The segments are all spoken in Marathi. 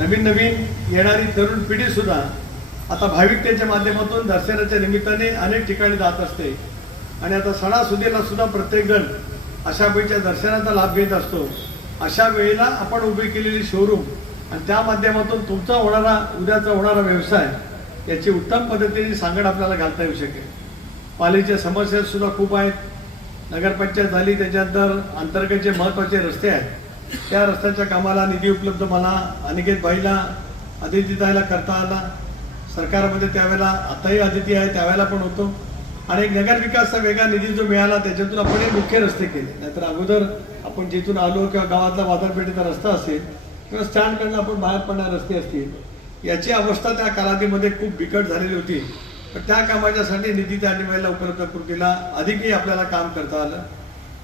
नवीन नवीन येणारी तरुण पिढी सुद्धा आता भाविकतेच्या माध्यमातून दर्शनाच्या निमित्ताने अनेक ठिकाणी जात असते. आणि आता सणासुदीला सुद्धा प्रत्येकजण अशा वेळीच्या दर्शनाचा लाभ घेत असतो. अशा वेळेला आपण उभी केलेली शोरूम आणि त्या माध्यमातून तुमचा होणारा उद्याचा होणारा व्यवसाय याची उत्तम पद्धतीने सांगड आपल्याला घालता येऊ शकेल. पालीच्या समस्या सुद्धा खूप आहेत. नगरपंचायत झाली त्याच्यानंतर अंतर्गतचे महत्त्वाचे रस्ते आहेत. त्या रस्त्याच्या कामाला निधी उपलब्ध मला अनिकेत बाईला आदित्यताईला करता आला. सरकारमध्ये त्यावेळेला आताही आदिती आहे त्यावेळेला पण होतो. आणि एक नगर विकासचा वेगळा निधी जो मिळाला त्याच्यातून आपण हे मुख्य रस्ते केले. नाहीतर अगोदर आपण जिथून आलो किंवा गावातला बाजारपेठेचा रस्ता असेल किंवा स्टँडकडनं आपण बाहेर पडणारे रस्ते असतील याची अवस्था त्या कालावधीमध्ये खूप बिकट झालेली होती. पण त्या कामाच्यासाठी निधी त्या वेळेला उपलब्ध करून दिला. अधिकही आपल्याला काम करता आलं.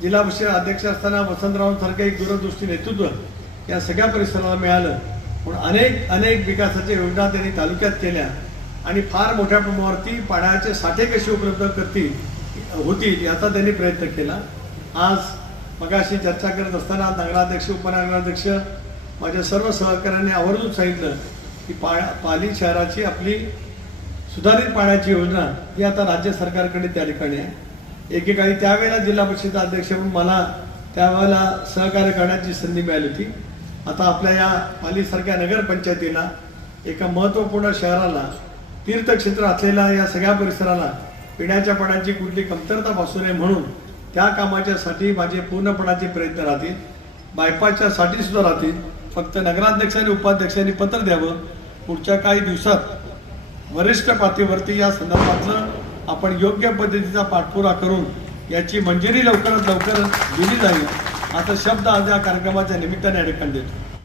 जिल्हा परिषद अध्यक्ष असताना वसंतरावांसारखं एक दूरदृष्टी नेतृत्व या सगळ्या परिसराला मिळालं. पण अनेक अनेक विकासाच्या योजना त्यांनी तालुक्यात केल्या आणि फार मोठ्या प्रमाणावरती पाण्याचे साठे कसे उपलब्ध करतील होतील याचा त्यांनी प्रयत्न केला. आज मगाशी चर्चा करत असताना नगराध्यक्ष उपनगराध्यक्ष माझ्या सर्व सहकाऱ्यांनी आवर्जून सांगितलं की पा पाली शहराची आपली सुधारित पाण्याची योजना ही आता राज्य सरकारकडे त्या ठिकाणी आहे. एकेकाळी त्यावेळेला जिल्हा परिषद अध्यक्ष म्हणून मला त्यावेळेला सहकार्य करण्याची संधी मिळाली होती. आता आपल्या या पालीसारख्या नगरपंचायतीला एका महत्त्वपूर्ण शहराला तीर्थक्षेत्र असलेल्या या सगळ्या परिसराला पिण्याच्या पाण्याची कुठली कमतरता भासू नये म्हणून त्या कामाच्यासाठी माझे पूर्णपणाचे प्रयत्न राहतील. बायपासच्यासाठी सुद्धा राहतील. फक्त नगराध्यक्ष आणि उपाध्यक्षांनी पत्र द्यावं. पुढच्या काही दिवसात वरिष्ठ पातळीवरती या संदर्भातलं आपण योग्य पद्धतीचा पाठपुरा करून याची मंजुरी लवकरात लवकर दिली जाईल. आता शब्द आज या कार्यक्रमाच्या निमित्ताने या देतो.